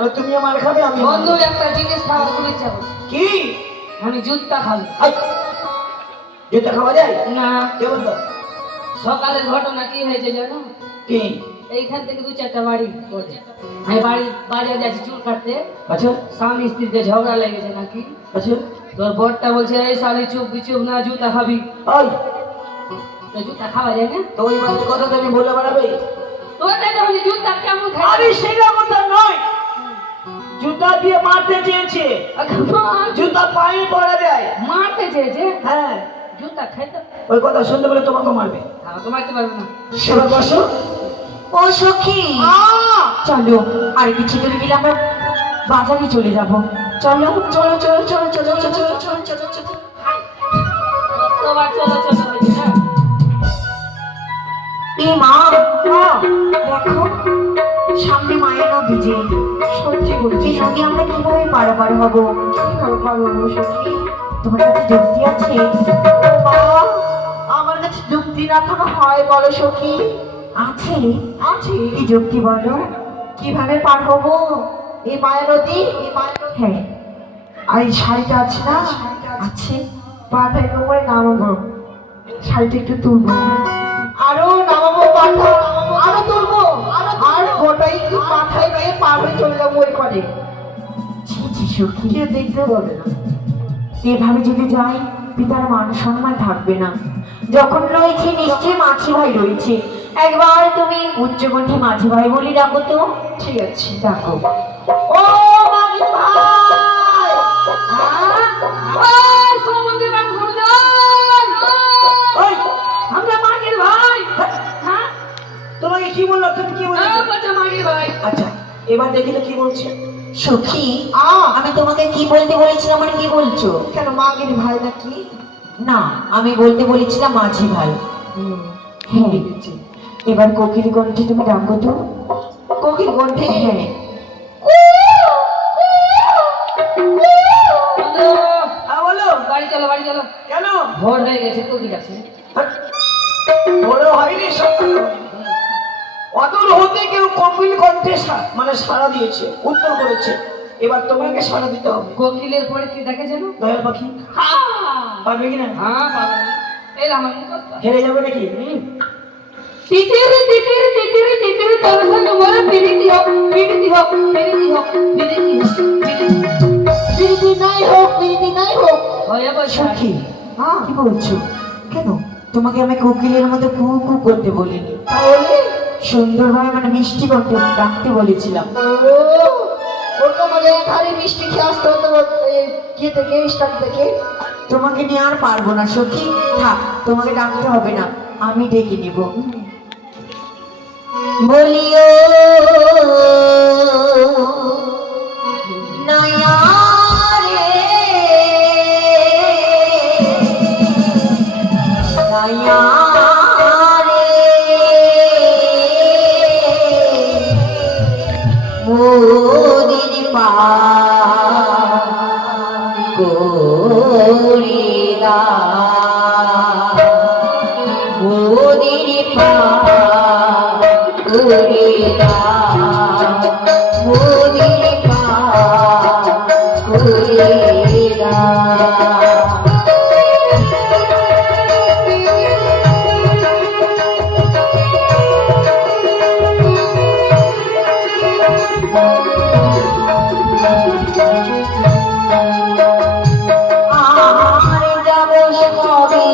তাহলে তুমিও মার খাবে আমি বন্ধু একটা জিনিস খাওয়া খুব ইচ্ছা করছে। কি? আমি জুতটা খাবো। জুতা খাওয়া যায় না, কে বলতো? সকালের ঘটনা কি হয়েছে জানো? কি? এইখান থেকে 2-4টা বাড়ি পড়ে। আমি বাজারে যাচ্ছি চুল কাটতে। আচ্ছা স্বামী স্ত্রীতে ঝগড়া লেগেছে নাকি। আচ্ছা তোর বরটা বলছে এই শালি চুপ বিচুপ না, জুতা খাবি। ওই তো জুতা খাওয়া যায় না? তো ওই মাঝে কথা তুমি বলে বেড়াবে? তোর দাদা বলি জুতা কেমন খাই? আরে সেটা কথা নয়, জুতা দিয়ে মারতে চেয়েছে। জুতা পায়ে পড়া যায়। মারতে চেয়েছে? হ্যাঁ জুতা খাইতে ওই কথা শুনতে বলে তোমাকে মারবে। আমাকে মারতে পারবে না। সেবার বসো। ও সখী, চলো আর কিছু দূর গেলে আমরা বাজারে চলে যাব। চলো চলো চলো চলো চলো চলো চলো চলো চলো চলো। তোমার চলো চলো হয়েছে না? এই মা, দেখো সামনে মায়ের নদী যে। সত্যি বলছি, এই নদী আমরা কিভাবে পারাপার হব? কিভাবে পারবো সত্যি? তোমার কাছে যুক্তি আছে? মা, আমার কাছে যুক্তি না থাকা হয় বলো সখী? আছে আছে। কি যুক্তি বলো? কিভাবে পার হবো এই মায়া নদী? এই মায়া নদী, হ্যাঁ আর এই শাড়িটা আছে না, আছে। পাটা একটু করে নামাবো, শাড়িটা একটু তুলবো, আরো নামাবো পাটা, আরো তুলবো, আর গোটাই কি মাথায় নিয়ে পাড়ে চলে যাবো ওই পারে। ছি ছি সখী, কেউ দেখতে পাবে না। এভাবে যদি যাই পিতার মান সম্মান থাকবে না। যখন রয়েছে নিশ্চয়ই মাঝি ভাই রয়েছে, একবার তুমি উচ্চকণ্ঠী মাঝি ভাই বলি ডাকো তো। ঠিক আছে, ডাকো। ও মাগিন ভাই, ওই সমুদ্রে বান ঘুরদাই, ওই আমরা মাগির ভাই। হ্যাঁ, তোমাকে কি বললো? তুমি কি বলছো? বাচ্চা মাগির ভাই। আচ্ছা এবার দেখি তো কি বলছে। সখী, আমি তোমাকে কি বলতে বলেছিলাম আর কি বলছো? কেন মাগিন ভাই নাকি? না, আমি বলতে বলেছিলাম মাঝি ভাই। হ্যাঁ, এবার কোকিল কণ্ঠে তুমি ডাকো তো। কোকিল কণ্ঠে? হ্যাঁ। বন্ধু, হ্যাঁ বলো। বাড়ি চলো বাড়ি চলো, কেন? ভোর হয়ে গেছে। কোকিল আছে? বড় হয়নি সকাল, অদূর হতে কেউ কোকিল কণ্ঠে মানে সাড়া দিয়েছে, উত্তর করেছে। এবার তোমাকে সাড়া দিতে হবে। কোকিলের পরে কি দেখে যেন? দয়াল পাখি পারবে কিনা? হ্যাঁ পাবে না। এই আমার মুখস্থ। হেরে যাবে নাকি? তিতির তিতির তিতির তিতির তোর সঙ্গে মোর প্রীতি হোক, প্রীতি হোক, প্রীতি হোক, প্রীতি হোক, প্রীতি নাই হোক, প্রীতি নাই হোক। হয়ে বসে সখী, হ্যাঁ কি বলছো? কেন তোমাকে আমি কোকিলের মতো কু কু করতে বলিনি, তাহলে সুন্দরভাবে মানে মিষ্টি কণ্ঠে ডাকতে বলেছিলাম। ওটা মানে এখানে মিষ্টি খেয়ে আসতে হতো কি থেকে, স্টার্ট থেকে। তোমাকে নিয়ে আর পারবো না সখী, থাক তোমাকে ডাকতে হবে না, আমি ডেকে নিব। বলিও নয়া রে নয়া রে মোদির পা করিলা মোদির পা করিলা মোদির পা করিলা। আর যাব সবে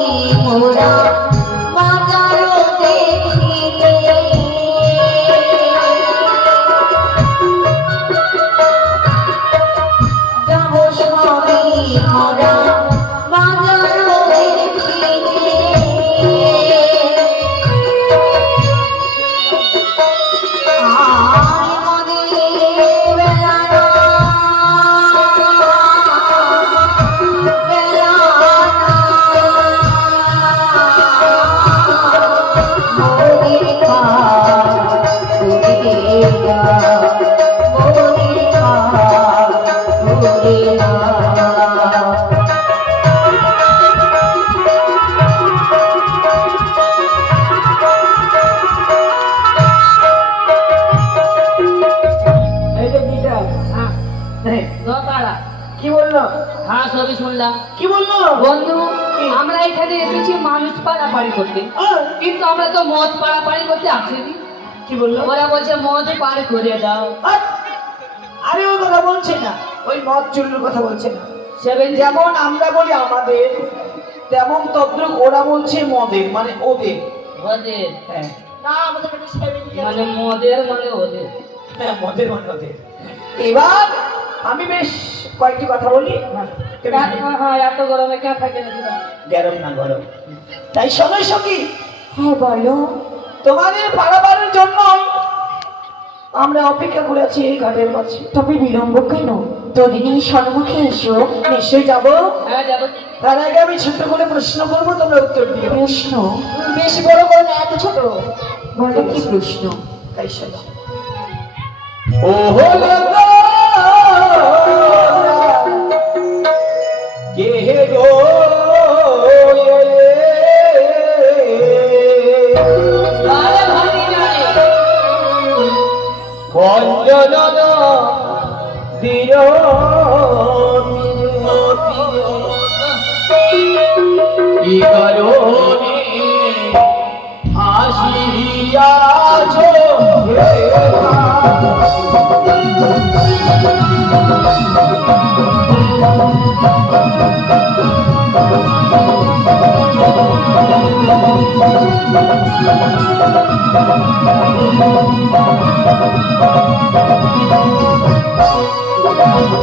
মোরা বাজার দেখিতে, যাব সবে মোরা বাজার দেখিতে। আর মনে বেলা দোতারা। কি বললো? হ্যাঁ সবই শুনলাম। কি বললো? বন্ধু কি? আমরা এখানে এসেছি মানুষ পাড়াপাড়ি করতে, কিন্তু আমরা তো মদ পাড়াপাড়ি করতে আসিনি। কি বললো? ওরা বলছে মদ পার করে দাও। আরে ওই কথা বলছে না, ওই মদ চুল্লুর কথা বলছে না। সেভেন যেমন আমরা বলি আমাদের, তেমন তদ্রুপ ওরা বলছে মদের, মানে ওদের। ওদের হ্যাঁ না, আমাদের কাছে মানে মদের মানে ওদের। হ্যাঁ মদের মানে ওদের। এবার আমি বেশ কয়েকটি কথা বলি। হ্যাঁ এত গরমে কেন থাকে না? গরম না গরম, তাই সবাই সঙ্গী হ্যাঁ বলো। তোমাদের পারাবারের জন্য আমরা অপেক্ষা করে আছি এই ঘাটের মাঝে। তবে বিলম্ব কেন? তরিণী সম্মুখে এসো। নিশ্চয়ই যাবো। হ্যাঁ যাবো। তার আগে আমি ছোট্ট করে প্রশ্ন করবো, তোমরা উত্তর দিও। প্রশ্ন? বেশি বড় করে না, এত ছোট। বলো কি প্রশ্ন? তাই শোনো। ও হলো কে গো আরে ভাবি জানে বঞ্জনন দিও কি কারণে আসিয়াছো হে কোথায়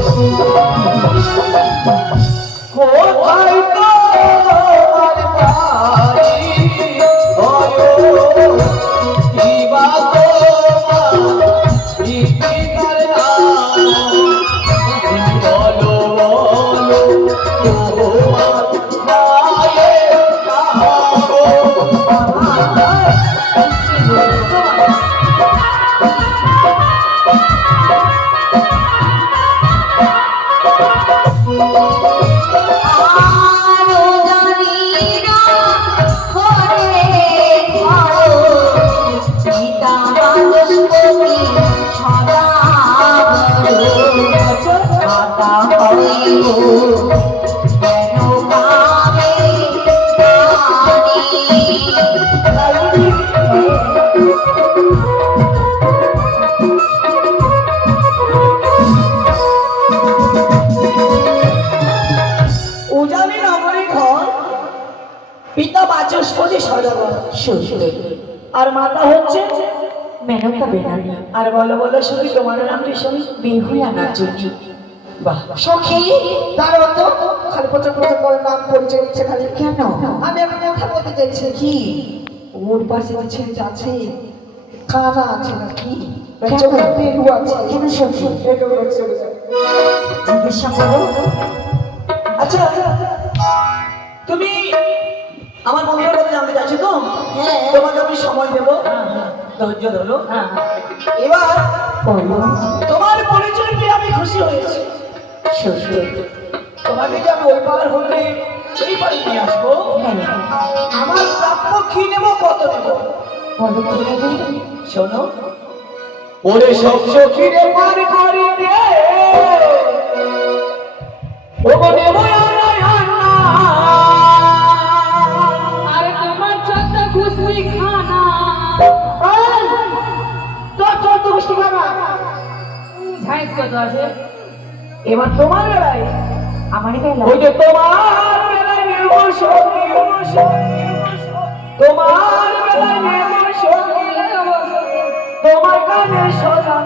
তোমার বাড়ি ওয়ো কিবা তোমার ইতিকার নাম বলো বলো তোমার মায়ের আরো জানি না ঘরে ঘর পিতা বাচস্পতি সদা মাতা হইব কেন কামে উজানি নগরী ঘর, পিতা বাচস্পতি সদাগর, আর মাতা হচ্ছে মেনকা বেনারি। আর বলো বলো সখী, তোমার নামটি শুনি। বেহুলা নাচনি। বাহ সখী, তার অর্থ খালি প্রচার প্রচার করে নাম পরিচয় দিচ্ছে খালি। কেন? আমি একটা কথা বলতে চাইছি। কি? ওর পাশে যে ছেলেটা আছে, কানা আছে নাকি? চোখে বেরু আছে। কেন সখী? জিজ্ঞাসা করো। আচ্ছা তুমি আমার বন্ধুর কথা জানতে চাইছো তো? হ্যাঁ। তোমাকে আমি সময় দেবো, ধৈর্য ধরো। হ্যাঁ এবার বলো। তোমার পরিচয় পেয়ে আমি খুশি হয়েছি। সত্যি? তোমাকে যে আমি ওই পার হতে এই পারে নিয়ে আসবো, হ্যাঁ। আমার প্রাপ্য কি নেবো, কত নেবো? বলো কি নেবে? শোনো, ওরে সব সখীরে পার করে দে, ওগো নেবো আরে তোমার যত খুশি খানা ঝাইস কত আছে? এবার তোমার বেলায়, আমার বেলা ওই যে তোমার বেলায় নেবো সখী, তোমার বেলায় নেবো সখী, তোমার কানে সোনা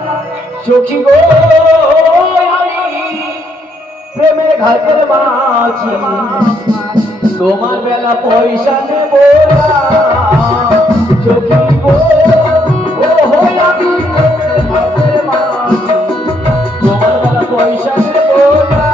সখী গো, আমি প্রেমের ঘাটের মাঝি, তোমার বেলা পয়সা নেব না সখী গো, ও হই আমি প্রেমের ঘাটের মাঝি, তোমার বেলা পয়সা নেব না।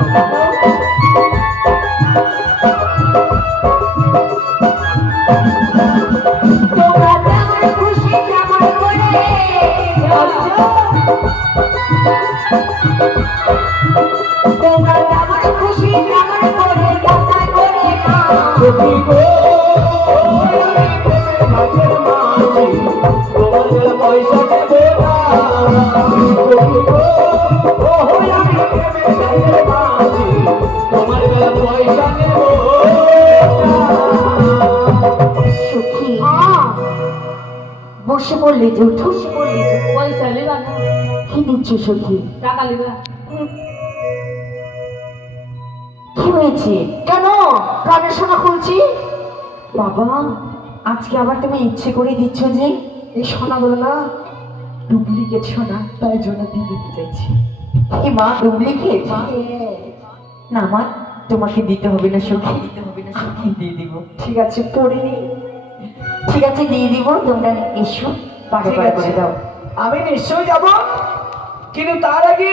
তোমরা যেমন খুশি তেমন করে তোমরা যেমন খুশি তেমন করে যাত্রা করে না সখী বসে পড়লে যে উঠো বসে পড়লে যে পয়সা লেবা না, কি দিচ্ছ সখী টাকা লেবা। কি হয়েছে কেন কানে শোনা খুলছি? বাবা আজকে আবার তুমি ইচ্ছে করে দিচ্ছ যে এই সোনাগুলো না ডুপ্লিকেট সোনা, তাই জন্য দিয়ে দিতে চাইছি। এ মা ডুপ্লিকেট না মা তোমাকে দিতে হবে না সখী দিতে হবে না সখী দিয়ে দিব ঠিক আছে পড়িনি, ঠিক আছে দিয়ে দিব তোমরা এসো পারে ঠিক পারে আছে। করে দাও আমি নিশ্চয়ই যাব, কিন্তু তার আগে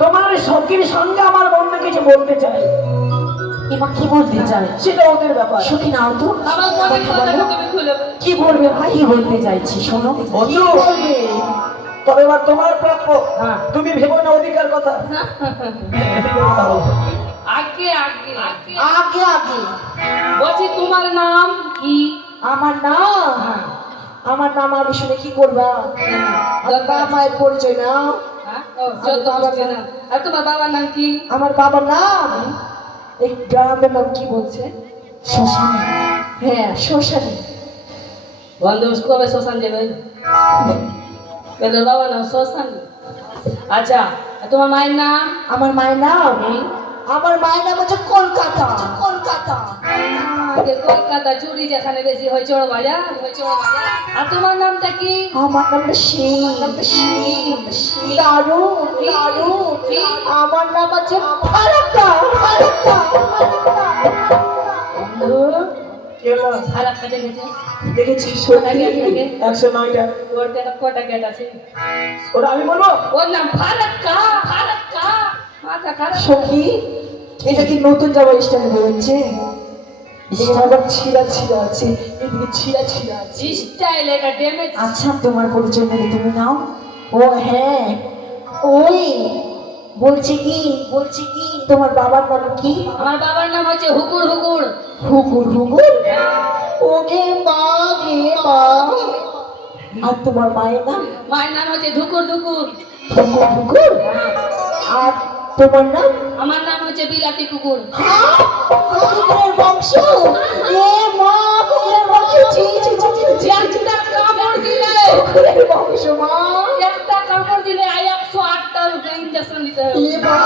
তোমার সখীর সঙ্গে আমার অন্য কিছু বলতে চাই। এমা কি বলতে চাই সেটা ওদের ব্যাপার। সখী নাও তো আমার মনের কথা কথা বলো তুমি খুলে বলো। কি বলবে ভাই কি বলতে চাইছি শোনো কি বলবে? তবে এবার তোমার প্রাপ্য, তুমি ভেবো না অধিকার কথা। আগে আগে আগে আগে আগে বলছি তোমার নাম কি? আমার নাম, আমার নাম আমি শুনে কি করবা? আমার বাবা মায়ের পরিচয় নাও। হ্যাঁ? ও, যত বুঝছি না। আর তোমার বাবার নাম কি? আমার বাবার নাম, এই গ্রামের নাম কি বলছে? শ্মশান। হ্যাঁ শ্মশান। বন্ধু কবে শ্মশান যাবে? তোর বাবার নাম শ্মশান। আচ্ছা আর তোমার মায়ের নাম? আমার মায়ের নাম, আমার মায়ের নাম হচ্ছে কলকাতা। কলকাতা। আগে কলকাতা চুরি যেখানে বেশি হয় চড় বাজার। আর তোমার নামটা কি? আমার নামটা সিং। দারুণ দারুণ। আমার নাম আছে ফারাক্কা। ফারাক্কা। খারাপ কাটে গেছে। দেখেছি কটা গেট থাকে? 109টা। ওর কটা গেট আছে? ওরা আমি বলবো ওর নাম ফারাক্কা। ফারাক্কা। মাথা খারাপ। সখী, এটা কি নতুন যাওয়ার স্টাইল বেরোচ্ছে? এখানে আবার ছিঁড়া ছিঁড়া আছে, এদিকে ছিঁড়া ছিঁড়া আছে। স্টাইল এটা ড্যামেজ। আচ্ছা তোমার পরিচয় নেবে তুমি নাও ও হ্যাঁ, ওই বলছি কি তোমার বাবার নাম কি? আমার বাবার নাম হচ্ছে হুকুর হুকুর। হুকুর হুকুর। ওকে মা গে মা। আর তোমার মায়ের নাম? মায়ের নাম হচ্ছে ধুকুর ধুকুর। হুকুর হুকুর। আর তোমার নাম? আমার নাম হচ্ছে বিলাতি কুকুর। কুকুরের বংশ। এ মা, কুকুরের বংশ। ছি ছি ছি ছি ছি। একটা কামড় দিলে, কুকুরের বংশ মা। একটা কামড় দিলে 108টা ইঞ্জেকশন দিতে হবে। এ মা,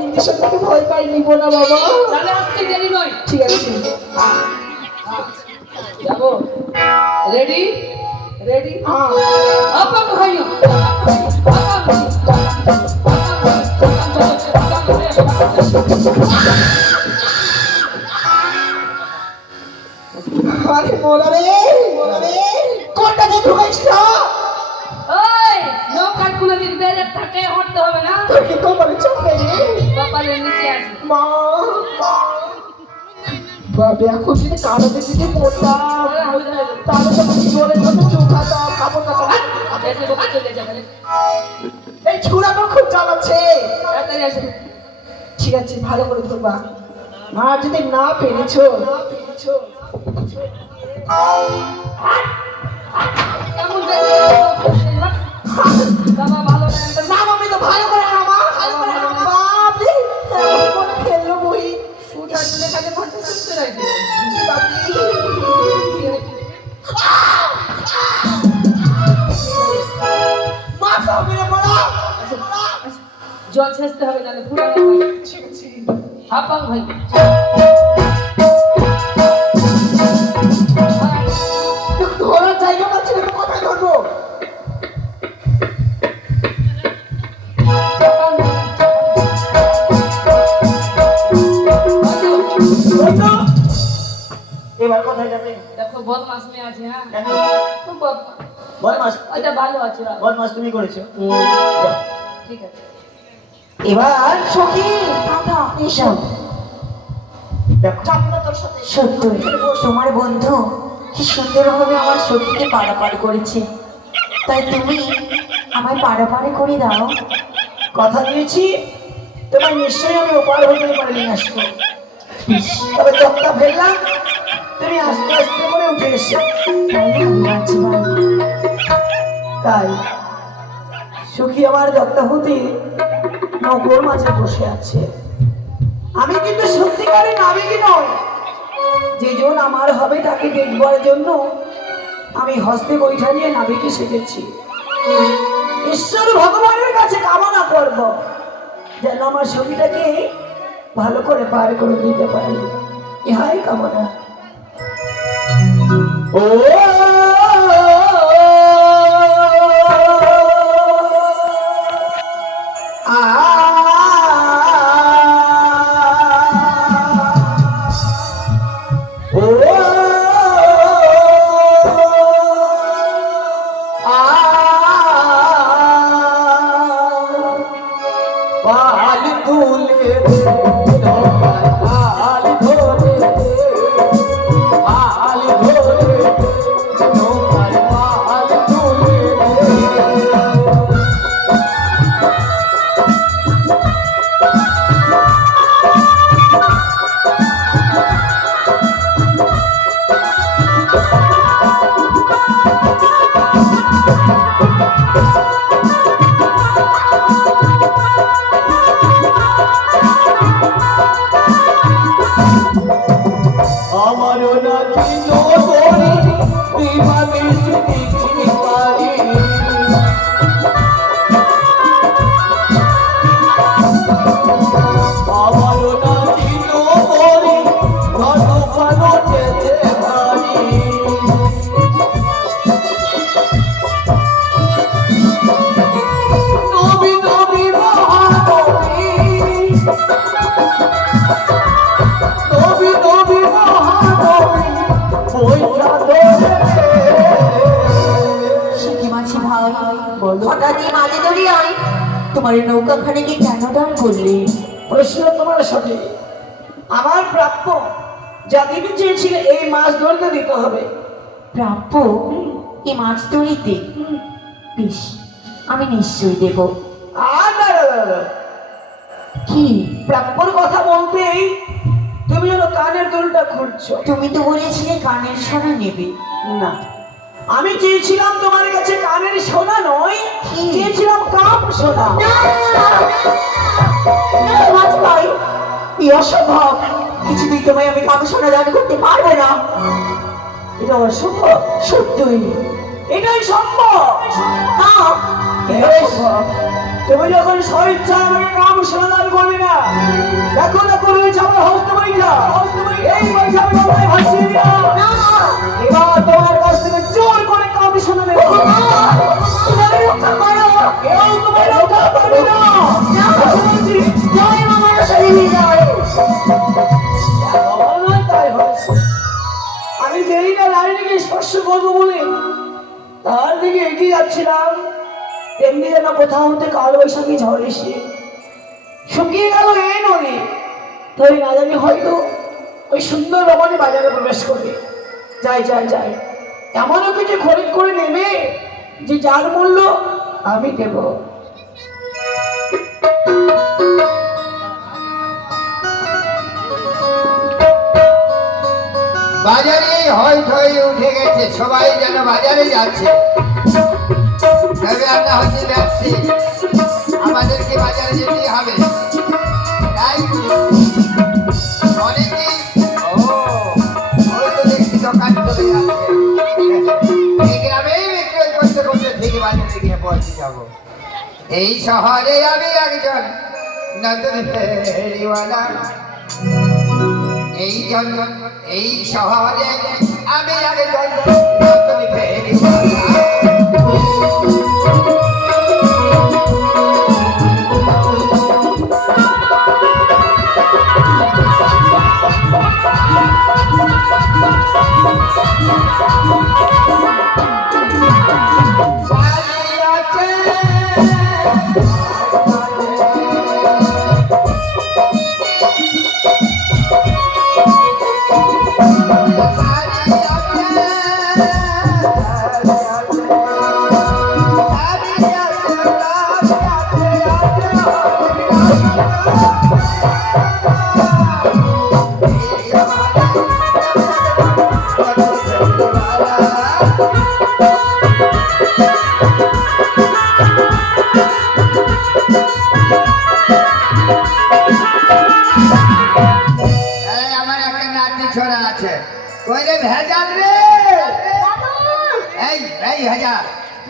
ইঞ্জেকশন থেকে ভয় পাই নিব না বাবা। তাহলে আসতে দেরি নয়। ঠিক আছে। যাবো। Ready ready. হ্যাঁ। আপা ভাইও আরে মোরা রে, কোনটা দিয়ে ঢুকাইছিস? ওই নৌকার কোনদিন বেড়ে থাকে হটতে হবে না। তোর কি কপালে চোখ নেই রে? কপালের নিচে আছে। মা, বাবা এখন যদি কারোতে যদি পড়তাম, তাহলে তো জীবনের মতো চোখাতাম, কাপড় কাপড়। দেশে লোকে চলে যাবে। এই ছুড়াটা খুব জ্বালাচ্ছে। তাড়াতাড়ি আসো। ঠিক আছে, ভালো করে ধরবা। আর যদি না পেরেছো, কেমন বাবা ভালো না নাম আমি তো ভালো করে নামা, ভালো করে নামা। বাপরে, মনে ফেললো বই। ফুটার জন্য কাছে ফটো সুস্থ রাখবে। কি বাপরে। মা সঙ্গে পড়া। জল ছেঁচতে হবে নাহলে ফুটা না। ঠিক আছে। হাপাং ভাই ধরার জায়গা পাচ্ছি না, কোথায় ধরবো? এবার কোথায় যাবে? দেখো বদমাস মেয়ে আছে। হ্যাঁ দেখো, খুব বদমাস। বদমাস। এটা ভালো আছে। বদমাস তুমি করেছো। ঠিক আছে এবার সখী দাদা এসব দেখো সত্যি তোমার বন্ধু কি সুন্দরভাবে আমার সখীকে পারাপার করেছে, তাই তুমি আমায় পারাপারে করে দাও। কথা দিয়েছি তোমার নিশ্চয়ই আমি ওপার হতে পারে নিয়ে আসবো। তবে চকটা ফেললাম, তুমি আস্তে আস্তে করে উঠে এসো। তাই না মাঝি ভাই? তাই সুখী আমার জগদাহুতি নগর মাঝে বসে আছে। আমি কিন্তু সত্যিকারের নাবিক নয়, যেজন আমার হবে তাকে দেখবার জন্য আমি হস্তে বৈঠা নিয়ে নাবিকে সেজেছি। ঈশ্বর ভগবানের কাছে কামনা করব যেন আমার সখীটাকে ভালো করে পার করে দিতে পারি, ইহাই কামনা। ও হঠাৎই মাঝে দরিয়ায় তোমার নৌকাখানিকে কেন দাঁড় করলে? প্রশ্ন তোমার সাথে আমার প্রাপ্য যা দিবি চেয়েছিলে এই মাছ ধরতে দিতে হবে। প্রাপ্য এই মাছ ধরিতে? বেশ, আমি নিশ্চয়ই দেব। আর না, না, না, না। কি প্রাপ্যর কথা বলতেই তুমি যেন কানের দুলটা খুলছো। তুমি তো বলেছিলে কানের সোনা নেবে। না, আমি চেয়েছিলাম তোমার কাছে কানের সোনা নয়, কি? চেয়েছিলাম কাপ সোনা। মাঝি ভাই, এই অসম্ভব। কিছুতেই তোমায় আমি কাপ সোনা দান করতে পারবো না। এটা অসম্ভব। সত্যই এটাই সম্ভব। না, বেশ, তুমি যখন স্বইচ্ছা আমাকে কাপ সোনা দান করবে না, দেখো না করে আমার হস্ত বইটা এই বইটা আমি তোমায় ভাসিয়ে দিলাম। না, এবার তোমার কাছ থেকে জোর করে কাপ সোনা নেব। তুমি রক্ষা করো। কেউ তোমায় রক্ষা করবে না। জয় মা মনসাদেবী জয়। তাই হয়েছে। আমি দেরি না নারীটিকে স্পর্শ করবো বলে তার দিকে এগিয়ে যাচ্ছিলাম, এমনি যেন কোথাও হতে কাল বৈশাখী ঝড় এসে শুকিয়ে গেল এই নদী। তাই না জানি হয়তো ওই সুন্দর রমণী বাজারে প্রবেশ করবে। যাই যাই যাই, এমনও কিছু খরিদ করে নেবে যে যার মূল্য আমি দেব। বাজারে হই থই উঠে গেছে, সবাই যেন বাজারে যাচ্ছে। তবে আমরা হচ্ছে যাচ্ছি, আমাদেরকে বাজারে যেতেই হবে। তাই অনেকেই ওই তো দেখছি দোকান চলে যাচ্ছে। এই গ্রামেই বিক্রয় করতে করতে ঠিক বাজারে গিয়ে পৌঁছে যাব। এই শহরে আমি একজন নতুন ফেরিওয়ালা। এই শহরে আমি একজন নতুন ফেরিওয়ালা। আমার একটা নাতি ছোড়া আছে ওই রে ভেজাল রে এই এই হাজার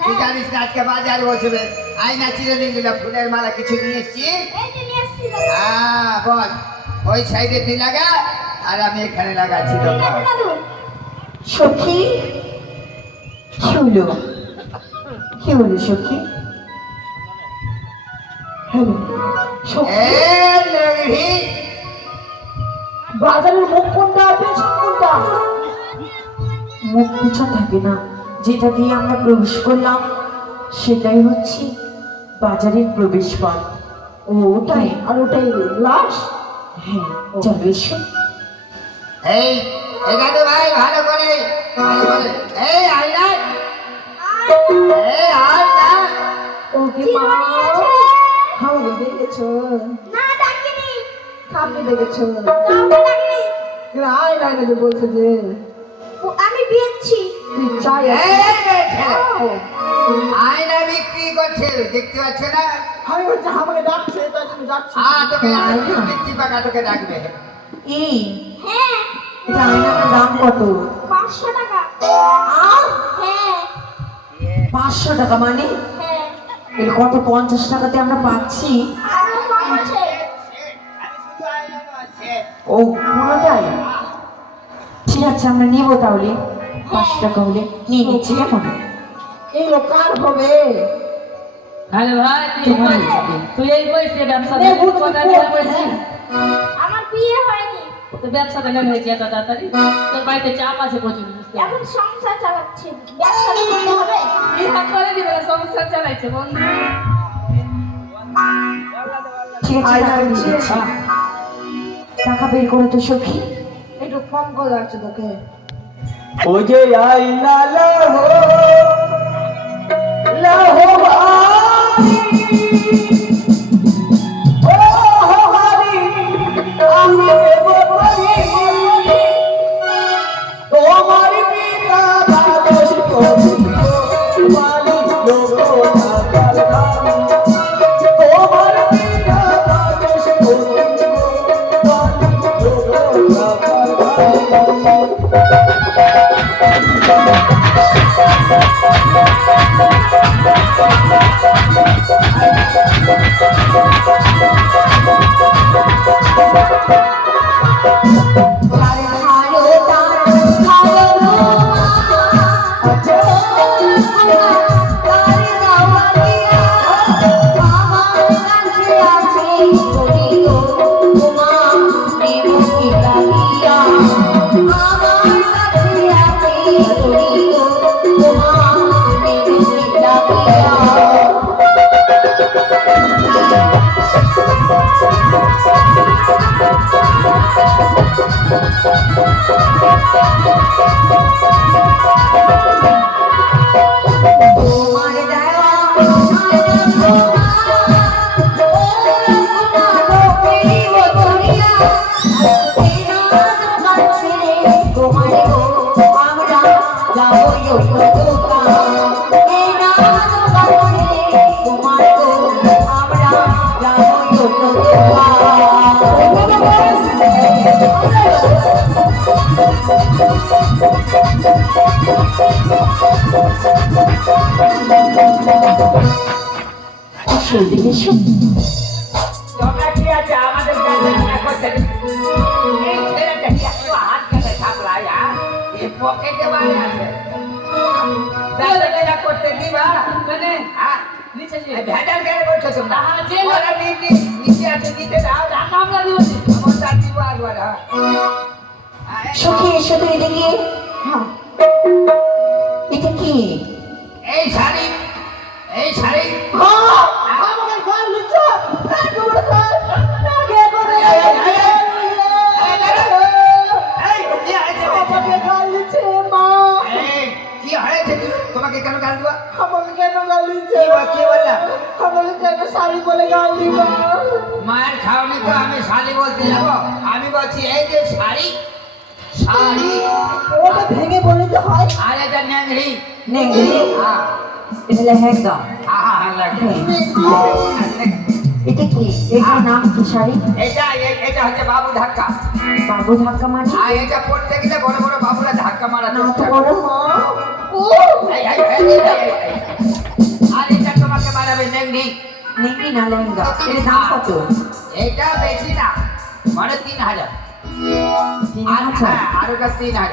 তুই জানিস না আজকে বাজার বসবে আয়না চিরে নিয়ে গেলাম ফুলের মালা কিছু নিয়ে এসছি হ্যাঁ বল ওই সাইডে তুই লাগা আর আমি এখানে লাগাচ্ছি দোকান সখী কি হলো কি হলো সখী? হ্যালো সখী, এ লেগড়ি বাজারের মুখ কোনটা পেছন কোনটা? মুখ পিছন থাকে না, যেটা দিয়ে আমরা প্রবেশ করলাম সেটাই হচ্ছে বাজারের প্রবেশ পথ। ও ওটাই, আর ওটাই লাশ। হ্যাঁ চলো এসো। এই এখানে ভাই ভালো করে এই আয়না এই আয়না ওকে মা, আমাকে দেখেছো? কাকে দেখেছো? আয় নাই না যে বলছে যে আমি বিয়েছি। তুই চাই এই আয়না বিক্রি করছে দেখতে পাচ্ছ না আমি বলছি আমাকে ডাকছে তাই জন্য যাচ্ছি। তোকে বিক্রি পাকা তোকে ডাকবে এই হ্যাঁ, এটা আয়নার দাম কত? 500 টাকা। হ্যাঁ 500 টাকা মানে হ্যাঁ, এর কত 50 টাকাতে আমরা পাচ্ছি? আরো কম আছে। ও পুরোটাই ঠিক আছে, আমরা নেবো তাহলে 500 টাকা হলে নিয়ে নিচ্ছি। কেমন এই লোক কার হবে? আরে ভাই তুই এই বয়সে ব্যবসা নে, বুঝতে কথা পারছি। নিয়ে পড়েছিস আমার বিয়ে হয়নি, তো ব্যবসাটা কেন হয়েছে এত তাড়াতাড়ি? তোর বাড়িতে চাপ আছে প্রচুর বুঝতে পারছিস। এখন সংসার চালাচ্ছি, ব্যবসা করতে হবে। বিয়ে করে দিবে সংসার চালাইছে বন্ধু। ঠিক আছে আয়না টাকা দিচ্ছি। দিচ্ছি। টাকা বের করে তো সখী। একটু কম করে লাগছে তোকে। ও যে আইনা লাহো লাহো ভাই ও হরি আমি দেব করি তোমার পিতা দাদশ করি মালিক লোগো না কারখানি তোমার পিতা দাদশ করি মালিক লোগো না কারখানি সেদিকে এসো। তোমরা কি আছে আমাদের কাছে না করতে এই ছেলেটা কি একটু হাত কেটে থাকলাই এই পকেটে বাড়ি আছে ব্যবসা করতে দিবা মানে হ্যাঁ নিচে যে ভেজাল কেন করছো তোমরা হ্যাঁ, যে ওরা নিচে আছে নিতে দাও টাকা আমরা দিব আমার তার দিব একবার সখী এসো তো এদিকে। হ্যাঁ, এটা কি? এই শাড়ি হ্যাঁ, আমাকে গাল দিচ্ছে। একেবারে গাল। একেবারে এই কি হয়েছে আমাকে গাল দিচ্ছে মা। এই কি হয়েছে তোমাকে কেন গাল দিবা আমাকে কেন গাল দিচ্ছে? কি বললাম আমাকে কেন শাড়ি বলে গাল দিবা? মায়ের খাও আপনি তো আমি শাড়ি বলতে যাবো, আমি বলছি এই যে শাড়ি, শাড়ি ওটা ভেঙে বলে তো হয়। আর এটা নেংড়ি। নেংড়ি, হ্যাঁ এটা লেহেঙ্গা। লাগবে। এটা কি? এটার নাম কি শাড়ি? এটা হচ্ছে বাবু ধাক্কা। বাবু ধাক্কা মানে? আর এটা পড়তে গেলে বড় বড় বাবুরা ধাক্কা মারা না তো চেষ্টা বড় করে। মা। আর এটা তোমাকে মারাবে নেংড়ি। নেংড়ি না লেহেঙ্গা। এর দাম কত? এটা বেশি না, মানে 3000। 3000? আর ওটা 3000।